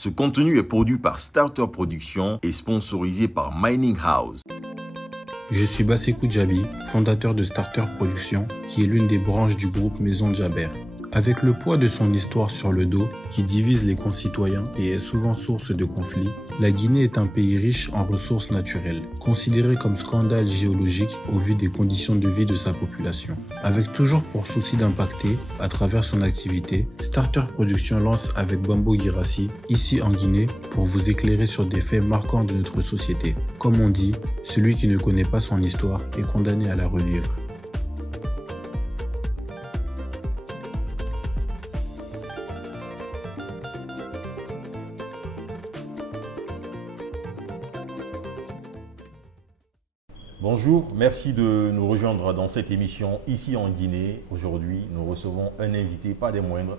Ce contenu est produit par Starter Productions et sponsorisé par Mining House. Je suis Bassekou Djabi, fondateur de Starter Productions, qui est l'une des branches du groupe Maison Djaber. Avec le poids de son histoire sur le dos, qui divise les concitoyens et est souvent source de conflits, la Guinée est un pays riche en ressources naturelles, considéré comme scandale géologique au vu des conditions de vie de sa population. Avec toujours pour souci d'impacter, à travers son activité, Starter Productions lance avec Bambo Girassi, ici en Guinée, pour vous éclairer sur des faits marquants de notre société. Comme on dit, celui qui ne connaît pas son histoire est condamné à la revivre. Bonjour, merci de nous rejoindre dans cette émission ici en Guinée. Aujourd'hui, nous recevons un invité, pas des moindres.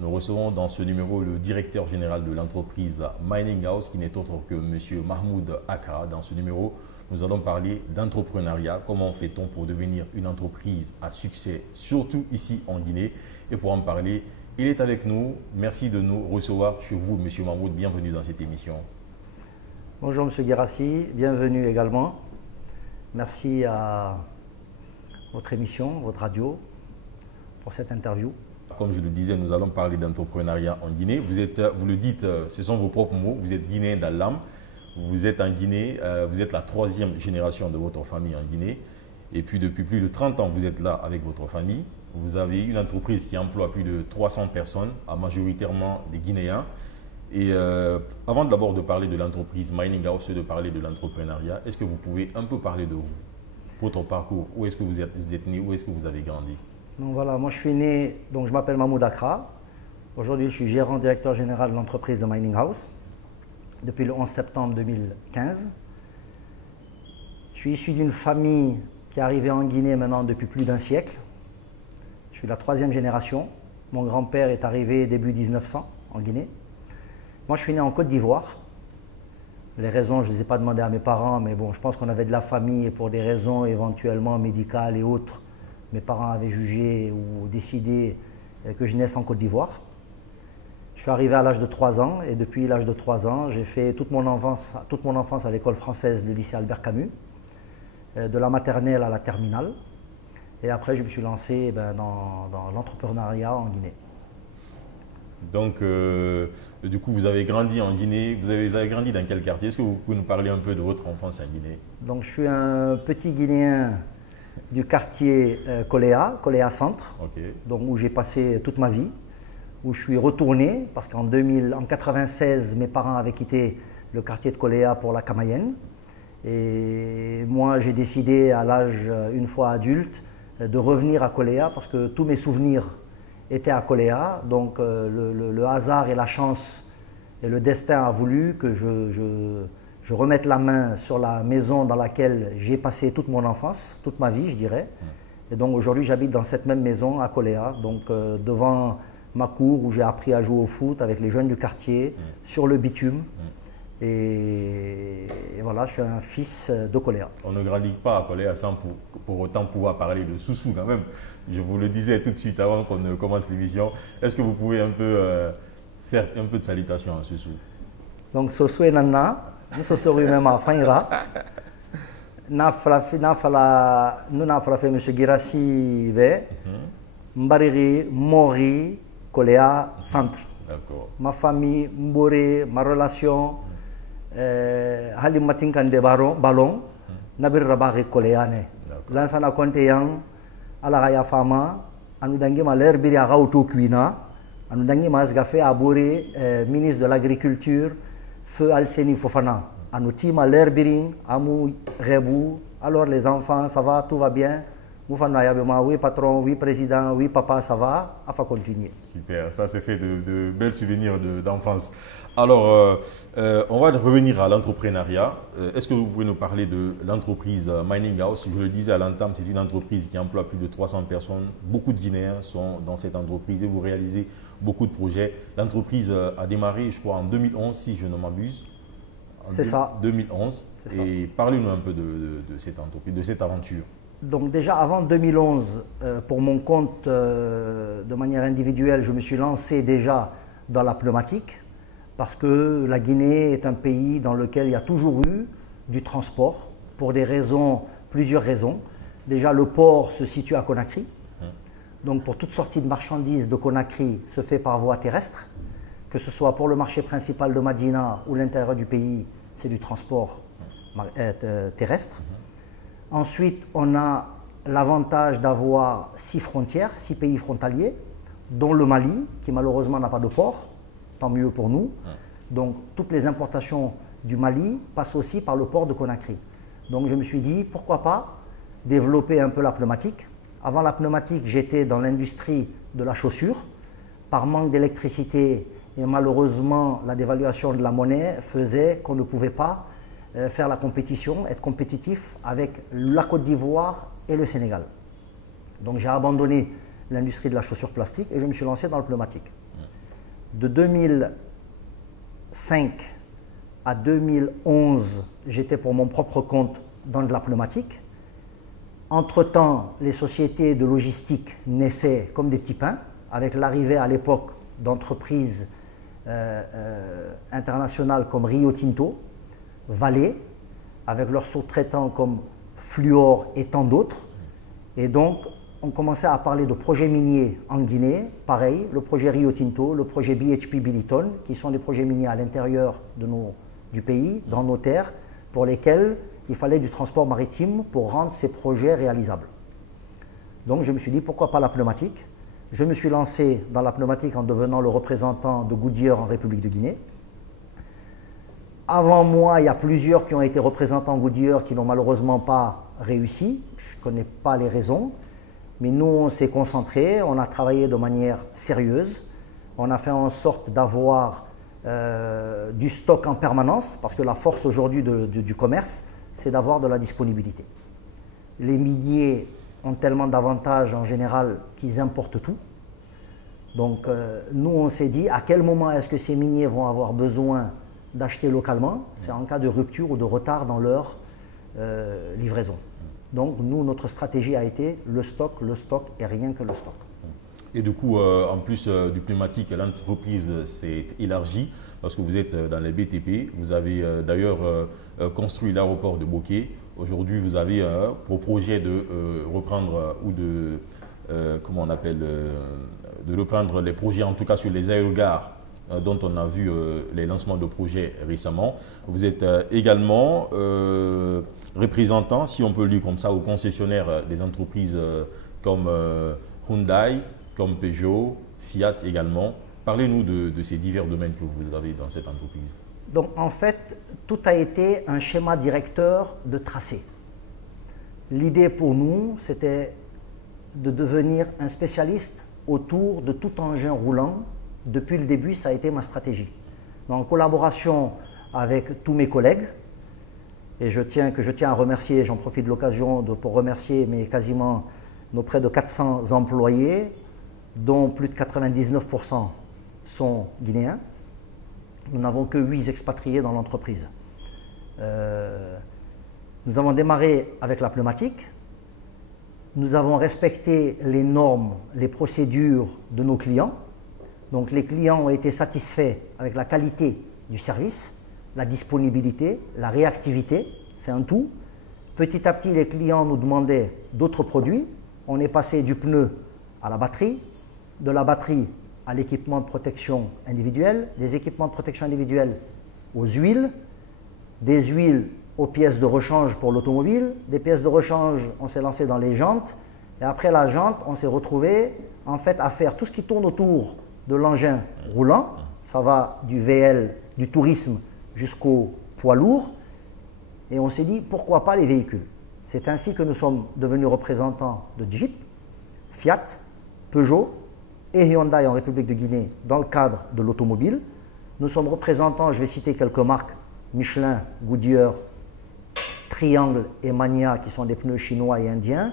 Nous recevons dans ce numéro le directeur général de l'entreprise Mining House, qui n'est autre que M. Mahmoud Akra. Dans ce numéro, nous allons parler d'entrepreneuriat. Comment fait-on pour devenir une entreprise à succès, surtout ici en Guinée? Et pour en parler, il est avec nous. Merci de nous recevoir chez vous, M. Mahmoud. Bienvenue dans cette émission. Bonjour M. Girassi, bienvenue également. Merci à votre émission, votre radio, pour cette interview. Comme je le disais, nous allons parler d'entrepreneuriat en Guinée. Vous le dites, ce sont vos propres mots, vous êtes guinéen dans l'âme. Vous êtes en Guinée, vous êtes la 3e génération de votre famille en Guinée. Et puis depuis plus de 30 ans, vous êtes là avec votre famille. Vous avez une entreprise qui emploie plus de 300 personnes, majoritairement des Guinéens. Et avant d'abord de parler de l'entreprise Mining House et de parler de l'entrepreneuriat, est-ce que vous pouvez un peu parler de vous, votre parcours? Où est-ce que vous êtes né? Où est-ce que vous avez grandi? Donc voilà, moi je suis né, donc je m'appelle Mahmoud Akra. Aujourd'hui, je suis gérant directeur général de l'entreprise de Mining House depuis le 11 septembre 2015. Je suis issu d'une famille qui est arrivée en Guinée maintenant depuis plus d'un siècle. Je suis la 3e génération. Mon grand-père est arrivé début 1900 en Guinée. Moi, je suis né en Côte d'Ivoire. Les raisons, je ne les ai pas demandées à mes parents, mais bon, je pense qu'on avait de la famille et pour des raisons éventuellement médicales et autres, mes parents avaient jugé ou décidé que je naisse en Côte d'Ivoire. Je suis arrivé à l'âge de 3 ans et depuis l'âge de 3 ans, j'ai fait toute mon enfance à l'école française, le lycée Albert Camus, de la maternelle à la terminale. Et après, je me suis lancé dans l'entrepreneuriat en Guinée. Donc, du coup, vous avez grandi en Guinée. Vous avez grandi dans quel quartier? Est-ce que vous pouvez nous parler un peu de votre enfance en Guinée? Donc, je suis un petit Guinéen du quartier Koléa Centre, donc où j'ai passé toute ma vie, où je suis retourné, parce qu'en 1996, mes parents avaient quitté le quartier de Koléa pour la Kamayenne. Et moi, j'ai décidé à l'âge, une fois adulte, de revenir à Koléa, parce que tous mes souvenirs était à Koléa, donc le hasard et la chance et le destin a voulu que je remette la main sur la maison dans laquelle j'ai passé toute mon enfance, toute ma vie je dirais. Et donc aujourd'hui j'habite dans cette même maison à Koléa, donc devant ma cour où j'ai appris à jouer au foot avec les jeunes du quartier, sur le bitume. Et voilà, je suis un fils de Koléa. On ne grandit pas à Koléa sans pour autant pouvoir parler de Soussou quand même. Je vous le disais tout de suite avant qu'on ne commence l'émission. Est-ce que vous pouvez un peu faire un peu de salutation à Soussou? Donc Soussou et Nana, nous sommes même à Faïra. Nous avons fait M. Girassi, Mbariri, Mori, Koléa, Centre. Ma famille, Mbore, ma relation. Halim Matinkande Ballon, Nabir Rabari Koléane. Lansana Konte Yang, Alaraya Fama, Anudangi Maler Biri Arauto Kuina, Anudangi Mazgafé Abore, ministre de l'Agriculture, Feu Alseni Fofana. Anouti Maler Biring, Amou Rebou. Alors les enfants, ça va, tout va bien. Oui patron, oui président, oui papa, ça va, il faut continuer. Super, ça c'est fait de belles souvenirs d'enfance. Alors, on va revenir à l'entrepreneuriat. Est-ce que vous pouvez nous parler de l'entreprise Mining House? Je le disais à l'entame, c'est une entreprise qui emploie plus de 300 personnes. Beaucoup de Guinéens sont dans cette entreprise et vous réalisez beaucoup de projets. L'entreprise a démarré, je crois, en 2011, si je ne m'abuse. C'est ça. 2011. Et parlez-nous un peu de cette entreprise, de cette aventure. Donc déjà avant 2011, pour mon compte, de manière individuelle, je me suis lancé déjà dans la pneumatique parce que la Guinée est un pays dans lequel il y a toujours eu du transport pour des raisons, plusieurs raisons. Déjà, le port se situe à Conakry. Donc, pour toute sortie de marchandises de Conakry se fait par voie terrestre, que ce soit pour le marché principal de Madina ou l'intérieur du pays, c'est du transport terrestre. Ensuite, on a l'avantage d'avoir 6 frontières, 6 pays frontaliers, dont le Mali, qui malheureusement n'a pas de port, tant mieux pour nous. Donc, toutes les importations du Mali passent aussi par le port de Conakry. Donc, je me suis dit, pourquoi pas développer un peu la pneumatique. Avant la pneumatique, j'étais dans l'industrie de la chaussure. Par manque d'électricité et malheureusement, la dévaluation de la monnaie faisait qu'on ne pouvait pas faire la compétition, être compétitif avec la Côte d'Ivoire et le Sénégal. Donc j'ai abandonné l'industrie de la chaussure plastique et je me suis lancé dans le pneumatique. De 2005 à 2011, j'étais pour mon propre compte dans de la pneumatique. Entre-temps, les sociétés de logistique naissaient comme des petits pains, avec l'arrivée à l'époque d'entreprises internationales comme Rio Tinto, Vale, avec leurs sous-traitants comme Fluor et tant d'autres. Et donc, on commençait à parler de projets miniers en Guinée, pareil, le projet Rio Tinto, le projet BHP Billiton, qui sont des projets miniers à l'intérieur du pays, dans nos terres, pour lesquels il fallait du transport maritime pour rendre ces projets réalisables. Donc je me suis dit, pourquoi pas la pneumatique? Je me suis lancé dans la pneumatique en devenant le représentant de Goodyear en République de Guinée. Avant moi, il y a plusieurs qui ont été représentants Goodyear qui n'ont malheureusement pas réussi. Je ne connais pas les raisons. Mais nous, on s'est concentrés, on a travaillé de manière sérieuse. On a fait en sorte d'avoir du stock en permanence, parce que la force aujourd'hui du commerce, c'est d'avoir de la disponibilité. Les miniers ont tellement d'avantages en général qu'ils importent tout. Donc nous, on s'est dit à quel moment est-ce que ces miniers vont avoir besoin d'acheter localement? C'est en cas de rupture ou de retard dans leur livraison. Donc nous, notre stratégie a été le stock et rien que le stock. Et du coup, en plus du pneumatique, l'entreprise s'est élargie parce que vous êtes dans les BTP. Vous avez d'ailleurs construit l'aéroport de Bokeh. Aujourd'hui, vous avez pour projet de reprendre ou de, comment on appelle, de reprendre les projets, en tout cas sur les aérogares dont on a vu les lancements de projets récemment. Vous êtes également représentant, si on peut le dire comme ça, aux concessionnaires des entreprises comme Hyundai, comme Peugeot, Fiat également. Parlez-nous de ces divers domaines que vous avez dans cette entreprise. Donc en fait, tout a été un schéma directeur de tracé. L'idée pour nous, c'était de devenir un spécialiste autour de tout engin roulant. Depuis le début, ça a été ma stratégie. En collaboration avec tous mes collègues, et je tiens à remercier, j'en profite de l'occasion pour remercier nos près de 400 employés, dont plus de 99% sont guinéens. Nous n'avons que 8 expatriés dans l'entreprise. Nous avons démarré avec la pneumatique. Nous avons respecté les normes, les procédures de nos clients. Donc les clients ont été satisfaits avec la qualité du service, la disponibilité, la réactivité, c'est un tout. Petit à petit, les clients nous demandaient d'autres produits. On est passé du pneu à la batterie, de la batterie à l'équipement de protection individuelle, des équipements de protection individuelle aux huiles, des huiles aux pièces de rechange pour l'automobile, des pièces de rechange, on s'est lancé dans les jantes, et après la jante, on s'est retrouvé en fait à faire tout ce qui tourne autour de l'engin roulant. Ça va du VL, du tourisme jusqu'au poids lourd, et on s'est dit pourquoi pas les véhicules. C'est ainsi que nous sommes devenus représentants de Jeep, Fiat, Peugeot et Hyundai en République de Guinée dans le cadre de l'automobile. Nous sommes représentants, je vais citer quelques marques, Michelin, Goodyear, Triangle et Mania qui sont des pneus chinois et indiens,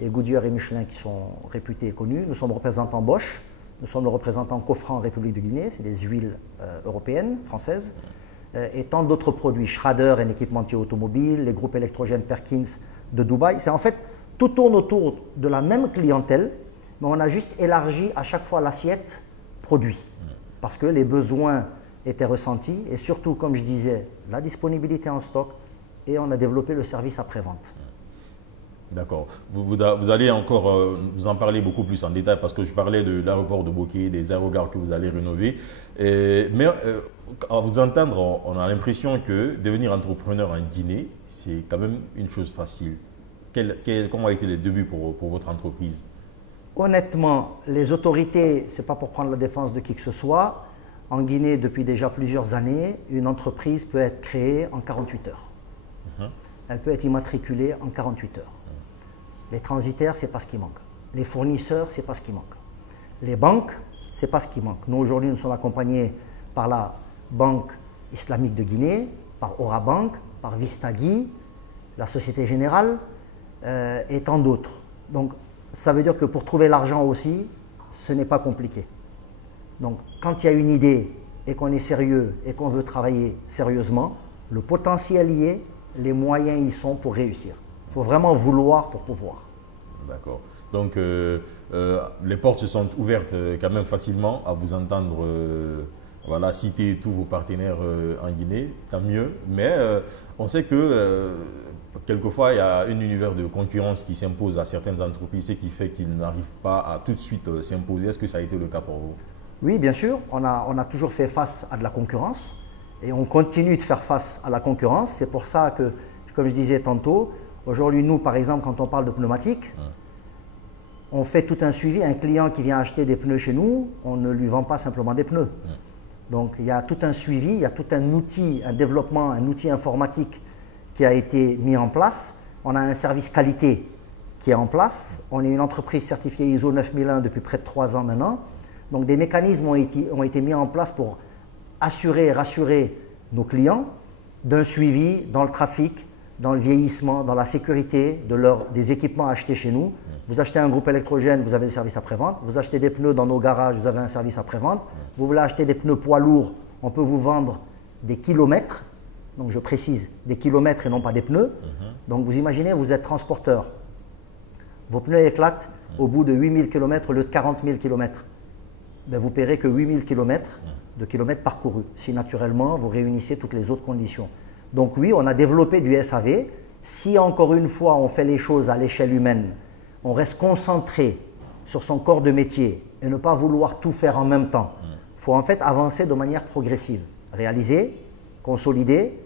et Goodyear et Michelin qui sont réputés et connus. Nous sommes représentants Bosch, nous sommes le représentant Cofran en République de Guinée, c'est des huiles européennes, françaises, et tant d'autres produits, Schrader, un équipementier automobile, les groupes électrogènes Perkins de Dubaï. C'est en fait, tout tourne autour de la même clientèle, mais on a juste élargi à chaque fois l'assiette produit. Parce que les besoins était ressentie. Et surtout, comme je disais, la disponibilité en stock et on a développé le service après-vente. D'accord. Vous allez encore nous en parler beaucoup plus en détail parce que je parlais de l'aéroport de Bokeh, des aérogares que vous allez rénover. Mais à vous entendre, on a l'impression que devenir entrepreneur en Guinée, c'est quand même une chose facile. Comment a été les débuts pour votre entreprise? Honnêtement, les autorités, ce n'est pas pour prendre la défense de qui que ce soit. En Guinée, depuis déjà plusieurs années, une entreprise peut être créée en 48 heures. Elle peut être immatriculée en 48 heures. Les transitaires, ce n'est pas ce qui manque. Les fournisseurs, ce n'est pas ce qui manque. Les banques, ce n'est pas ce qui manque. Nous, aujourd'hui, nous sommes accompagnés par la Banque islamique de Guinée, par Aura Bank, par Vistagui, la Société Générale et tant d'autres. Donc, ça veut dire que pour trouver l'argent aussi, ce n'est pas compliqué. Donc, quand il y a une idée et qu'on est sérieux et qu'on veut travailler sérieusement, le potentiel y est, les moyens y sont pour réussir. Il faut vraiment vouloir pour pouvoir. D'accord. Donc, les portes se sont ouvertes quand même facilement à vous entendre voilà, citer tous vos partenaires en Guinée, tant mieux. Mais on sait que quelquefois, il y a un univers de concurrence qui s'impose à certaines entreprises, ce qui fait qu'ils n'arrivent pas à tout de suite s'imposer. Est-ce que ça a été le cas pour vous? Oui, bien sûr. On a toujours fait face à de la concurrence et on continue de faire face à la concurrence. C'est pour ça que, comme je disais tantôt, aujourd'hui, nous, par exemple, quand on parle de pneumatiques, on fait tout un suivi. Un client qui vient acheter des pneus chez nous, on ne lui vend pas simplement des pneus. Donc, il y a tout un suivi, il y a tout un outil, un développement, un outil informatique qui a été mis en place. On a un service qualité qui est en place. On est une entreprise certifiée ISO 9001 depuis près de 3 ans maintenant. Donc, des mécanismes ont été mis en place pour assurer et rassurer nos clients d'un suivi dans le trafic, dans le vieillissement, dans la sécurité des équipements achetés chez nous. Vous achetez un groupe électrogène, vous avez le service après-vente. Vous achetez des pneus dans nos garages, vous avez un service après-vente. Vous voulez acheter des pneus poids lourds, on peut vous vendre des kilomètres. Donc je précise, des kilomètres et non pas des pneus. Donc vous imaginez, vous êtes transporteur. Vos pneus éclatent au bout de 8000 km au lieu de 40 000 km. Ben, vous paierez que 8000 km de kilomètres parcourus, si naturellement vous réunissez toutes les autres conditions. Donc oui, on a développé du SAV. Si encore une fois on fait les choses à l'échelle humaine, on reste concentré sur son corps de métier et ne pas vouloir tout faire en même temps. Il faut en fait avancer de manière progressive, réaliser, consolider,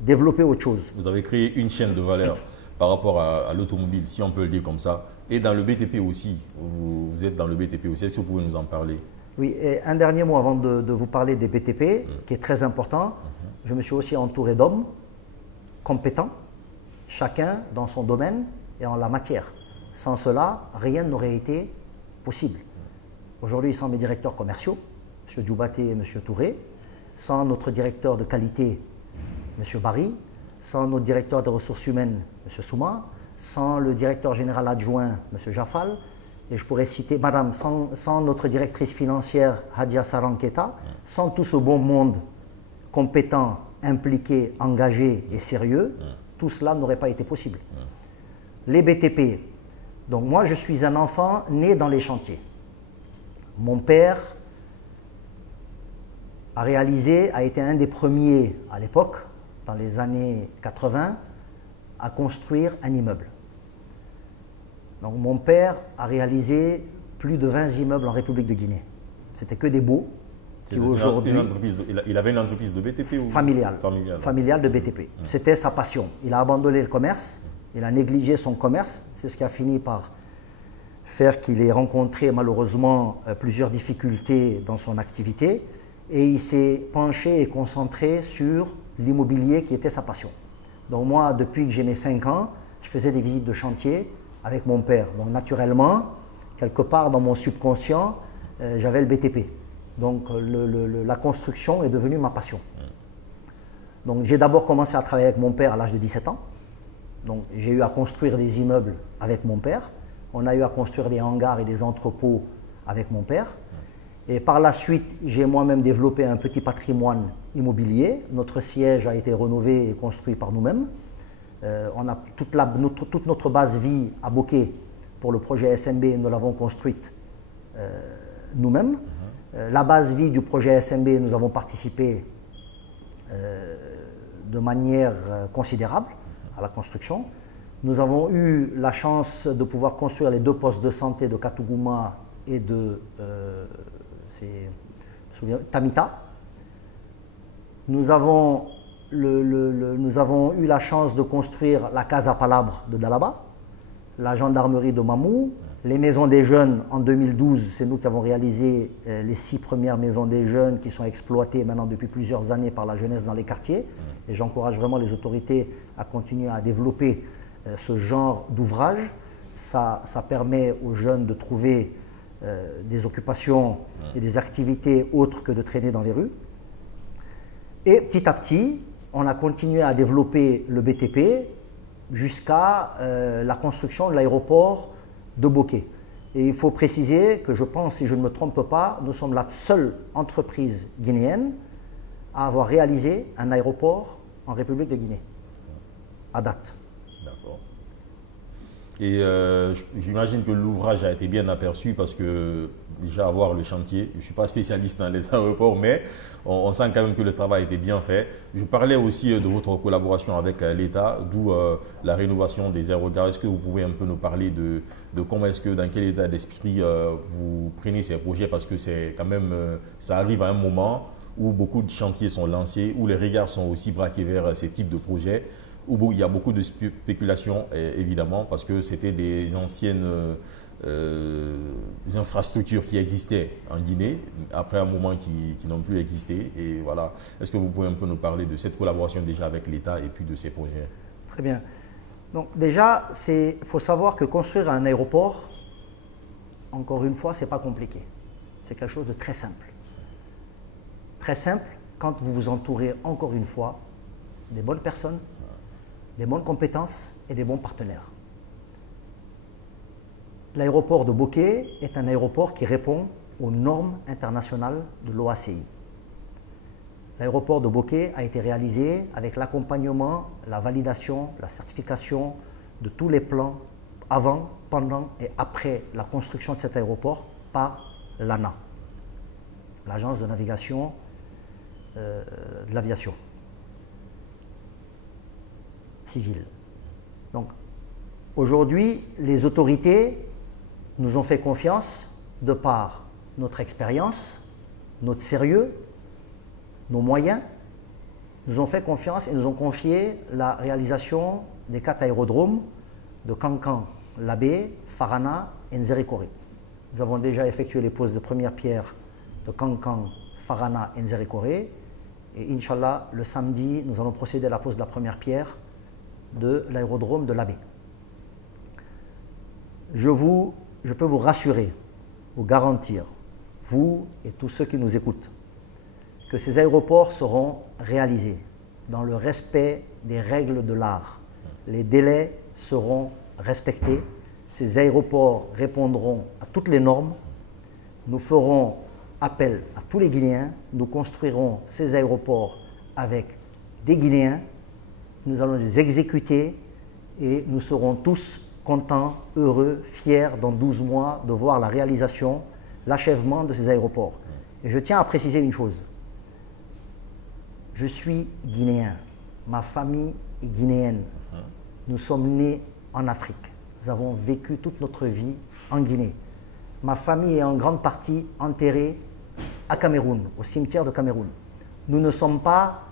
développer autre chose. Vous avez créé une chaîne de valeur par rapport à l'automobile, si on peut le dire comme ça, et dans le BTP aussi. Vous êtes dans le BTP aussi, est-ce que vous pouvez nous en parler? Oui, et un dernier mot avant de vous parler des BTP, qui est très important. Je me suis aussi entouré d'hommes compétents, chacun dans son domaine et en la matière. Sans cela, rien n'aurait été possible. Aujourd'hui, sans mes directeurs commerciaux, M. Djoubaté et M. Touré, sans notre directeur de qualité, M. Barry, sans notre directeur des ressources humaines, M. Souma, sans le directeur général adjoint, M. Jaffal, et je pourrais citer Madame, sans notre directrice financière, Hadia Saranketa, sans tout ce bon monde compétent, impliqué, engagé et sérieux, tout cela n'aurait pas été possible. Les BTP. Donc moi, je suis un enfant né dans les chantiers. Mon père a été un des premiers à l'époque, dans les années 80, à construire un immeuble. Donc mon père a réalisé plus de 20 immeubles en République de Guinée. C'était que des beaux. Il avait une entreprise de BTP ou familiale de BTP. C'était sa passion. Il a abandonné le commerce, il a négligé son commerce. C'est ce qui a fini par faire qu'il ait rencontré malheureusement plusieurs difficultés dans son activité. Et il s'est penché et concentré sur l'immobilier qui était sa passion. Donc moi, depuis que j'ai mes 5 ans, je faisais des visites de chantier avec mon père. Donc naturellement, quelque part dans mon subconscient, j'avais le BTP. Donc la construction est devenue ma passion. Donc j'ai d'abord commencé à travailler avec mon père à l'âge de 17 ans. Donc j'ai eu à construire des immeubles avec mon père. On a eu à construire des hangars et des entrepôts avec mon père. Et par la suite, j'ai moi-même développé un petit patrimoine immobilier. Notre siège a été rénové et construit par nous-mêmes. On a toute notre base vie à Bokeh pour le projet SMB, nous l'avons construite nous-mêmes. La base vie du projet SMB, nous avons participé de manière considérable à la construction. Nous avons eu la chance de pouvoir construire les 2 postes de santé de Katouguma et de Tamita. Nous avons eu la chance de construire la Casa Palabre de Dalaba, la gendarmerie de Mamou, les maisons des jeunes en 2012, c'est nous qui avons réalisé les 6 premières maisons des jeunes qui sont exploitées maintenant depuis plusieurs années par la jeunesse dans les quartiers. Et j'encourage vraiment les autorités à continuer à développer ce genre d'ouvrage. Ça permet aux jeunes de trouver des occupations et des activités autres que de traîner dans les rues. Et petit à petit, on a continué à développer le BTP jusqu'à la construction de l'aéroport de Bokeh. Et il faut préciser que je pense, si je ne me trompe pas, nous sommes la seule entreprise guinéenne à avoir réalisé un aéroport en République de Guinée, à date. D'accord. Et j'imagine que l'ouvrage a été bien aperçu parce que déjà avoir le chantier, je ne suis pas spécialiste dans les aéroports, mais on sent quand même que le travail a été bien fait. Je parlais aussi de votre collaboration avec l'État, d'où la rénovation des aérogares. Est-ce que vous pouvez un peu nous parler de comment est-ce que, dans quel état d'esprit vous prenez ces projets, parce que c'est quand même, ça arrive à un moment où beaucoup de chantiers sont lancés, où les regards sont aussi braqués vers ces types de projets, où il y a beaucoup de spéculation, évidemment, parce que c'était des anciennes infrastructures qui existaient en Guinée, après un moment qui n'ont plus existé. Et voilà. Est-ce que vous pouvez un peu nous parler de cette collaboration déjà avec l'État et puis de ces projets? Très bien. Donc déjà, il faut savoir que construire un aéroport, encore une fois, ce n'est pas compliqué. C'est quelque chose de très simple. Très simple quand vous vous entourez, encore une fois, des bonnes personnes, des bonnes compétences et des bons partenaires. L'aéroport de Bokeh est un aéroport qui répond aux normes internationales de l'OACI. L'aéroport de Bokeh a été réalisé avec l'accompagnement, la validation, la certification de tous les plans avant, pendant et après la construction de cet aéroport par l'ANA, l'Agence de navigation de l'aviation civile. Donc aujourd'hui, les autorités nous ont fait confiance de par notre expérience, notre sérieux, nos moyens, nous ont fait confiance et nous ont confié la réalisation des 4 aérodromes de Kankan, Labé, Farana et Nzérékoré. Nous avons déjà effectué les poses de première pierre de Kankan, Farana et Nzérékoré. Et Inch'Allah, le samedi, nous allons procéder à la pose de la première pierre de l'aérodrome de Labé. Je peux vous rassurer, vous garantir, vous et tous ceux qui nous écoutent, que ces aéroports seront réalisés dans le respect des règles de l'art. Les délais seront respectés, ces aéroports répondront à toutes les normes, nous ferons appel à tous les Guinéens, nous construirons ces aéroports avec des Guinéens, nous allons les exécuter et nous serons tous contents, heureux, fiers dans 12 mois de voir la réalisation, l'achèvement de ces aéroports. Et je tiens à préciser une chose. Je suis guinéen, ma famille est guinéenne. Nous sommes nés en Afrique. Nous avons vécu toute notre vie en Guinée. Ma famille est en grande partie enterrée à Cameroun, au cimetière de Cameroun. Nous ne sommes pas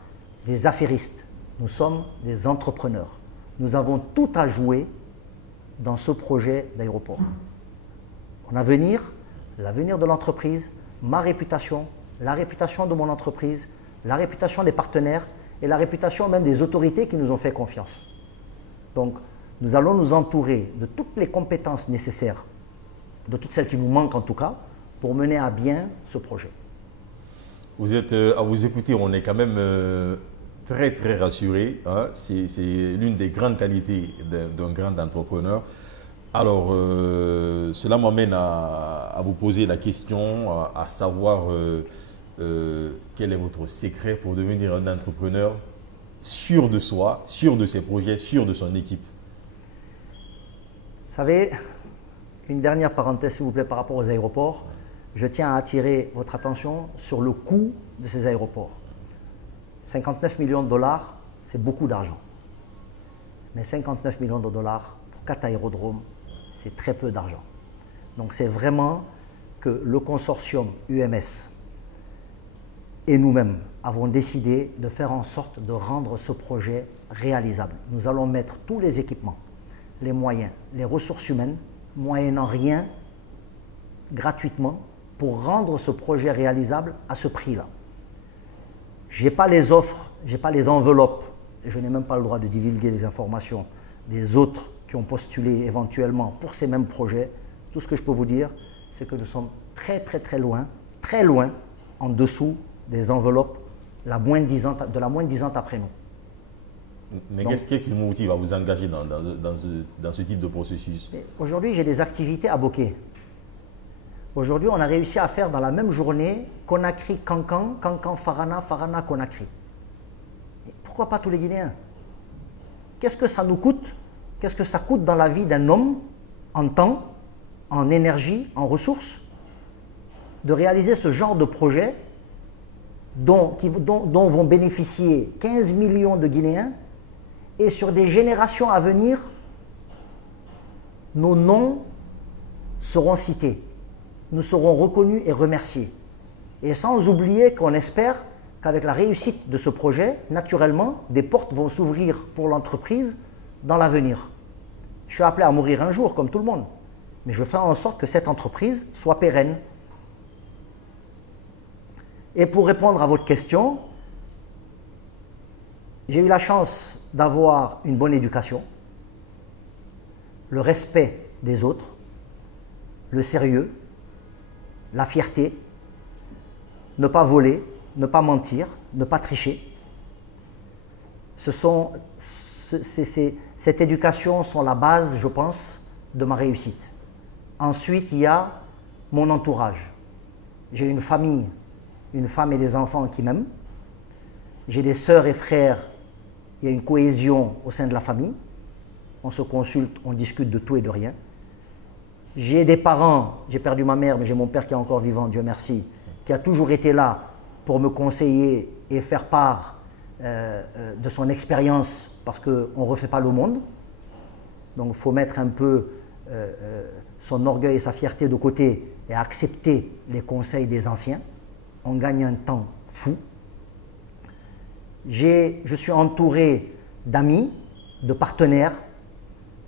des affairistes, nous sommes des entrepreneurs. Nous avons tout à jouer dans ce projet d'aéroport. Mon avenir, l'avenir de l'entreprise, ma réputation, la réputation de mon entreprise, la réputation des partenaires et la réputation même des autorités qui nous ont fait confiance. Donc, nous allons nous entourer de toutes les compétences nécessaires, de toutes celles qui nous manquent en tout cas, pour mener à bien ce projet. Vous êtes, à vous écouter, on est quand même très très rassuré. Hein. C'est l'une des grandes qualités d'un grand entrepreneur. Alors, cela m'amène à vous poser la question, à savoir quel est votre secret pour devenir un entrepreneur sûr de soi, sûr de ses projets, sûr de son équipe. Vous savez, une dernière parenthèse s'il vous plaît par rapport aux aéroports. je tiens à attirer votre attention sur le coût de ces aéroports. 59 millions de dollars, c'est beaucoup d'argent. Mais 59 millions de dollars pour 4 aérodromes, c'est très peu d'argent. Donc c'est vraiment que le consortium UMS et nous-mêmes avons décidé de faire en sorte de rendre ce projet réalisable. Nous allons mettre tous les équipements, les moyens, les ressources humaines, moyennant rien, gratuitement, pour rendre ce projet réalisable à ce prix-là. Je n'ai pas les offres, je n'ai pas les enveloppes, et je n'ai même pas le droit de divulguer les informations des autres qui ont postulé éventuellement pour ces mêmes projets. Tout ce que je peux vous dire, c'est que nous sommes très loin en dessous des enveloppes de la moins disante après nous. Mais qu'est-ce qui vous motive à vous engager dans ce type de processus? Aujourd'hui, j'ai des activités à Bokeh. Aujourd'hui, on a réussi à faire dans la même journée Conakry-Kankan, Kankan-Farana, Farana-Conakry. Pourquoi pas tous les Guinéens? Qu'est-ce que ça nous coûte? Qu'est-ce que ça coûte dans la vie d'un homme, en temps, en énergie, en ressources, de réaliser ce genre de projet dont vont bénéficier 15 millions de Guinéens, et sur des générations à venir, nos noms seront cités, nous serons reconnus et remerciés. Et sans oublier qu'on espère qu'avec la réussite de ce projet, naturellement, des portes vont s'ouvrir pour l'entreprise dans l'avenir. Je suis appelé à mourir un jour, comme tout le monde, mais je fais en sorte que cette entreprise soit pérenne. Et pour répondre à votre question, j'ai eu la chance d'avoir une bonne éducation, le respect des autres, le sérieux, la fierté, ne pas voler, ne pas mentir, ne pas tricher. Cette éducation sont la base, je pense, de ma réussite. Ensuite, il y a mon entourage. J'ai une famille, une femme et des enfants qui m'aiment. J'ai des sœurs et frères, il y a une cohésion au sein de la famille. On se consulte, on discute de tout et de rien. J'ai des parents, j'ai perdu ma mère, mais j'ai mon père qui est encore vivant, Dieu merci, qui a toujours été là pour me conseiller et faire part de son expérience, parce qu'on ne refait pas le monde. Donc il faut mettre un peu son orgueil et sa fierté de côté et accepter les conseils des anciens. On gagne un temps fou. Je suis entouré d'amis, de partenaires,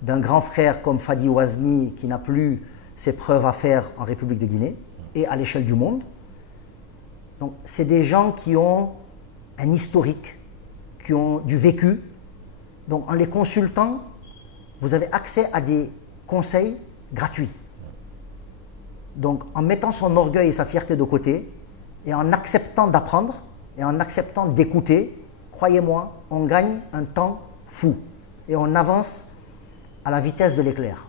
d'un grand frère comme Fadi Ouazni qui n'a plus ses preuves à faire en République de Guinée et à l'échelle du monde. Donc c'est des gens qui ont un historique, qui ont du vécu. Donc en les consultant, vous avez accès à des conseils gratuits. Donc en mettant son orgueil et sa fierté de côté et en acceptant d'apprendre et en acceptant d'écouter, croyez-moi, on gagne un temps fou et on avance à la vitesse de l'éclair.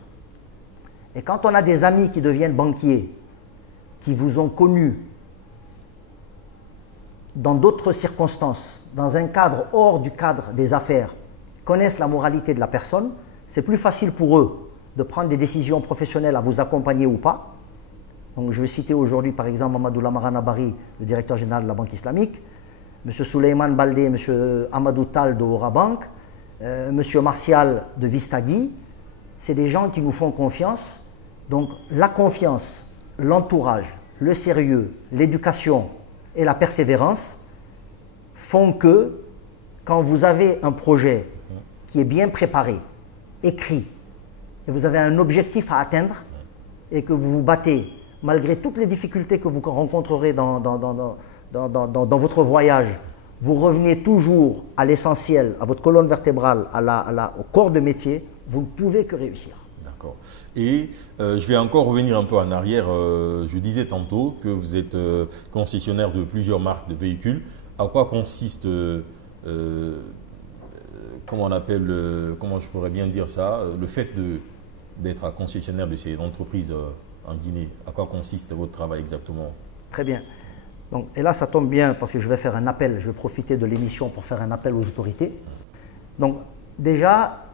Et quand on a des amis qui deviennent banquiers, qui vous ont connu dans d'autres circonstances, dans un cadre hors du cadre des affaires, connaissent la moralité de la personne, c'est plus facile pour eux de prendre des décisions professionnelles à vous accompagner ou pas. Donc je vais citer aujourd'hui par exemple Amadou Lamarana Bari, le directeur général de la Banque islamique, M. Souleymane Baldé, M. Amadou Tal de Orabank, M. Martial de Vistagui. C'est des gens qui nous font confiance. Donc la confiance, l'entourage, le sérieux, l'éducation et la persévérance font que quand vous avez un projet qui est bien préparé, écrit, et vous avez un objectif à atteindre et que vous vous battez malgré toutes les difficultés que vous rencontrerez dans votre voyage, vous revenez toujours à l'essentiel, à votre colonne vertébrale, au corps de métier, vous ne pouvez que réussir. D'accord. Et je vais encore revenir un peu en arrière. Je disais tantôt que vous êtes concessionnaire de plusieurs marques de véhicules. À quoi consiste, comment je pourrais bien dire ça, le fait d'être concessionnaire de ces entreprises en Guinée? À quoi consiste votre travail exactement? Très bien. Donc, et là, ça tombe bien parce que je vais faire un appel, je vais profiter de l'émission pour faire un appel aux autorités. Donc, déjà,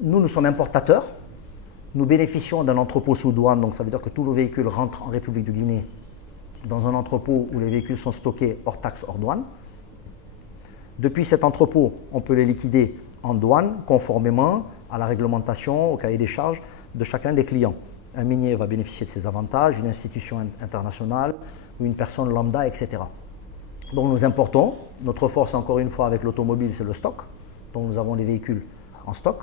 nous sommes importateurs Nous bénéficions d'un entrepôt sous douane, donc ça veut dire que tous nos véhicules rentrent en République de Guinée dans un entrepôt où les véhicules sont stockés hors taxe, hors douane. Depuis cet entrepôt, on peut les liquider en douane conformément à la réglementation, au cahier des charges de chacun des clients. Un minier va bénéficier de ces avantages, une institution internationale ou une personne lambda, etc. Donc nous importons. Notre force, encore une fois, avec l'automobile, c'est le stock. Donc nous avons des véhicules en stock.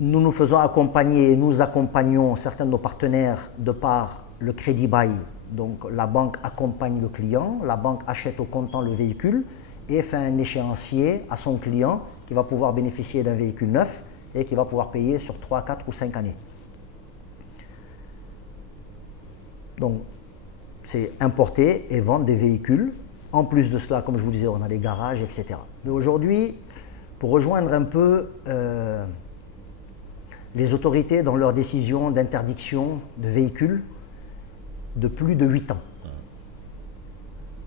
Nous nous faisons accompagner et nous accompagnons certains de nos partenaires de par le crédit bail. Donc la banque accompagne le client, la banque achète au comptant le véhicule et fait un échéancier à son client qui va pouvoir bénéficier d'un véhicule neuf et qui va pouvoir payer sur 3, 4 ou 5 années. Donc c'est importer et vendre des véhicules. En plus de cela, comme je vous disais, on a des garages, etc. Mais aujourd'hui, pour rejoindre un peu les autorités dans leurs décisions d'interdiction de véhicules de plus de 8 ans,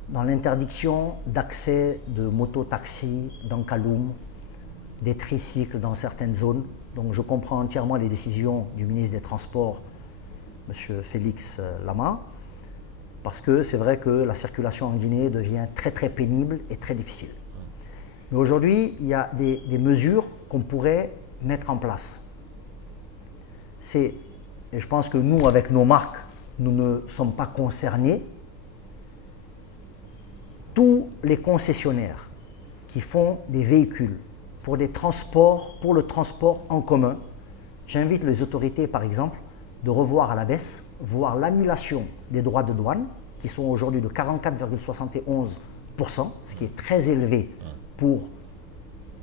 dans l'interdiction d'accès de mototaxis dans Kaloum, des tricycles dans certaines zones. Donc je comprends entièrement les décisions du ministre des Transports, M. Félix Lama, parce que c'est vrai que la circulation en Guinée devient très très pénible et très difficile. Mais aujourd'hui, il y a des mesures qu'on pourrait mettre en place. Et je pense que nous, avec nos marques, nous ne sommes pas concernés. Tous les concessionnaires qui font des véhicules pour des transports, pour le transport en commun, j'invite les autorités, par exemple, de revoir à la baisse, voire l'annulation des droits de douane, qui sont aujourd'hui de 44,71%, ce qui est très élevé pour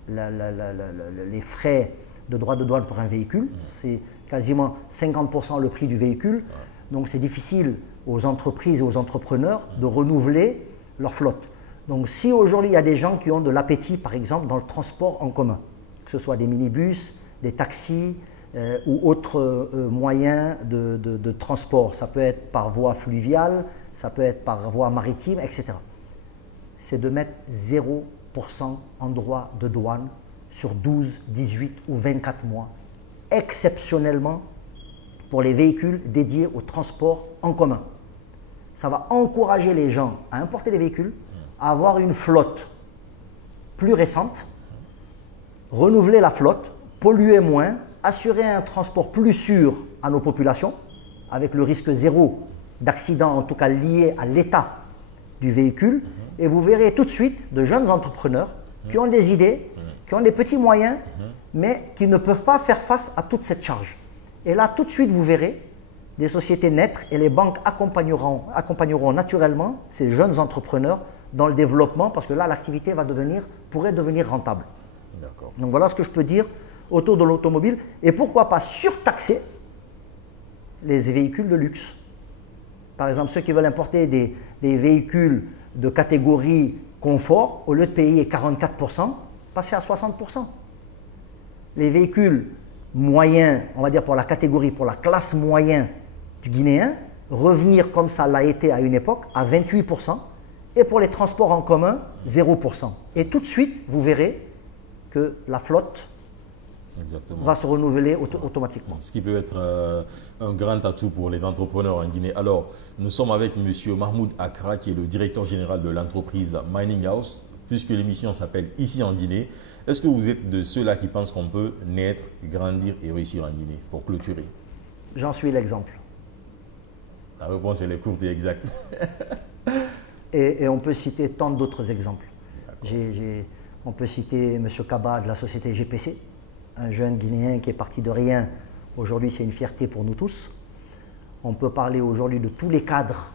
les frais de droits de douane pour un véhicule. C'est quasiment 50% le prix du véhicule. Donc c'est difficile aux entreprises et aux entrepreneurs de renouveler leur flotte. Donc si aujourd'hui il y a des gens qui ont de l'appétit, par exemple, dans le transport en commun, que ce soit des minibus, des taxis ou autres moyens de transport, ça peut être par voie fluviale, ça peut être par voie maritime, etc. C'est de mettre 0% en droit de douane sur 12, 18 ou 24 mois, exceptionnellement pour les véhicules dédiés au transport en commun. Ça va encourager les gens à importer des véhicules, à avoir une flotte plus récente, renouveler la flotte, polluer moins, assurer un transport plus sûr à nos populations, avec le risque zéro d'accident, en tout cas lié à l'état du véhicule. Et vous verrez tout de suite de jeunes entrepreneurs qui ont des idées, qui ont des petits moyens, mais qui ne peuvent pas faire face à toute cette charge. Et là, tout de suite, vous verrez des sociétés naître et les banques accompagneront naturellement ces jeunes entrepreneurs dans le développement parce que là, l'activité pourrait devenir rentable. Donc voilà ce que je peux dire autour de l'automobile. Et pourquoi pas surtaxer les véhicules de luxe. Par exemple, ceux qui veulent importer des véhicules de catégorie confort, au lieu de payer 44%, passer à 60%. Les véhicules moyens, on va dire pour la catégorie, pour la classe moyenne du Guinéen, revenir comme ça l'a été à une époque, à 28%, et pour les transports en commun, 0%. Et tout de suite, vous verrez que la flotte va se renouveler automatiquement. Ce qui peut être un grand atout pour les entrepreneurs en Guinée. Alors, nous sommes avec M. Mahmoud Accra, qui est le directeur général de l'entreprise Mining House, puisque l'émission s'appelle Ici en Guinée. Est-ce que vous êtes de ceux-là qui pensent qu'on peut naître, grandir et réussir en Guinée, pour clôturer? J'en suis l'exemple. La réponse, elle est courte et exacte. Et on peut citer tant d'autres exemples. On peut citer M. Kaba de la société GPC, un jeune Guinéen qui est parti de rien. Aujourd'hui, c'est une fierté pour nous tous. On peut parler aujourd'hui de tous les cadres.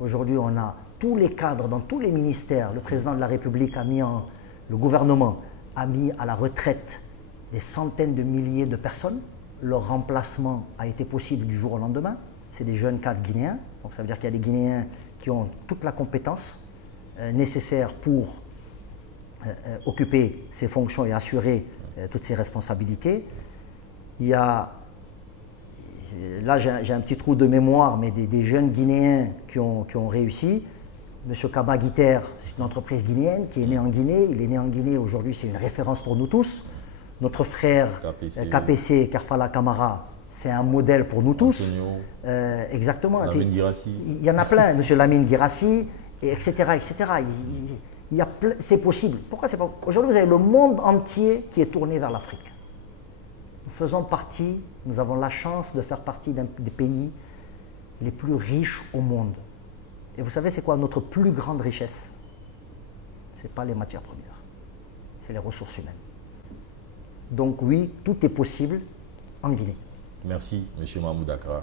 Aujourd'hui, on a tous les cadres dans tous les ministères. Le président de la République le gouvernement a mis à la retraite des centaines de milliers de personnes. Leur remplacement a été possible du jour au lendemain. C'est des jeunes cadres guinéens. Donc ça veut dire qu'il y a des Guinéens qui ont toute la compétence nécessaire pour occuper ces fonctions et assurer toutes ces responsabilités. Il y a, là j'ai un petit trou de mémoire, mais des jeunes Guinéens qui ont réussi. M. Kaba Guiter, c'est une entreprise guinéenne qui est née en Guinée. Il est né en Guinée, aujourd'hui c'est une référence pour nous tous. Notre frère KPC, Karfala Kamara, c'est un modèle pour nous tous. Exactement. Lamine Guirassi. Il y en a plein, M. Lamine Guirassi, etc. C'est possible. Pourquoi c'est pas? Aujourd'hui, vous avez le monde entier qui est tourné vers l'Afrique. Nous faisons partie, nous avons la chance de faire partie des pays les plus riches au monde. Et vous savez, c'est quoi notre plus grande richesse? Ce n'est pas les matières premières, c'est les ressources humaines. Donc oui, tout est possible en Guinée. Merci, M. Mahmoud Accra.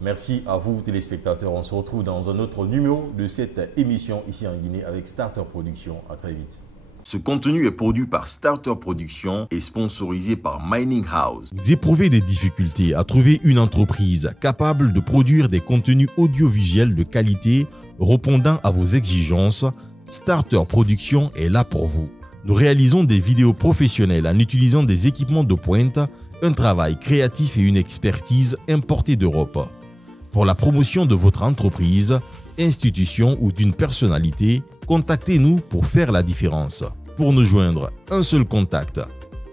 Merci à vous, téléspectateurs. On se retrouve dans un autre numéro de cette émission ici en Guinée avec Starter Production. À très vite. Ce contenu est produit par Starter Production et sponsorisé par Mining House. Vous éprouvez des difficultés à trouver une entreprise capable de produire des contenus audiovisuels de qualité répondant à vos exigences? Starter Production est là pour vous. Nous réalisons des vidéos professionnelles en utilisant des équipements de pointe, un travail créatif et une expertise importée d'Europe. Pour la promotion de votre entreprise, institution ou d'une personnalité, contactez-nous pour faire la différence. Pour nous joindre, un seul contact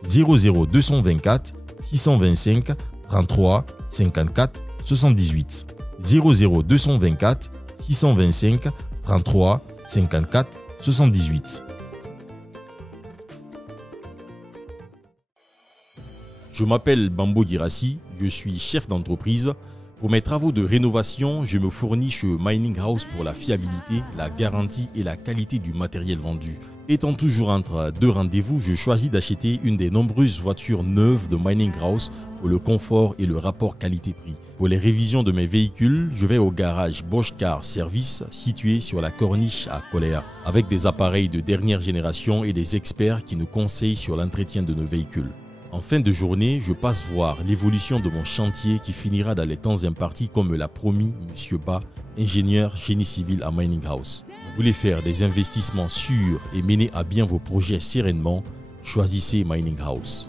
00224 625 33 54 78 00224 625 33 54 78. Je m'appelle Bambo Guirassi, je suis chef d'entreprise. Pour mes travaux de rénovation, je me fournis chez Mining House pour la fiabilité, la garantie et la qualité du matériel vendu. Étant toujours entre deux rendez-vous, je choisis d'acheter une des nombreuses voitures neuves de Mining House pour le confort et le rapport qualité-prix. Pour les révisions de mes véhicules, je vais au garage Bosch Car Service situé sur la corniche à Colère, avec des appareils de dernière génération et des experts qui nous conseillent sur l'entretien de nos véhicules. En fin de journée, je passe voir l'évolution de mon chantier qui finira dans les temps impartis comme l'a promis M. Ba, ingénieur génie civil à Mining House. Vous voulez faire des investissements sûrs et mener à bien vos projets sereinement? Choisissez Mining House.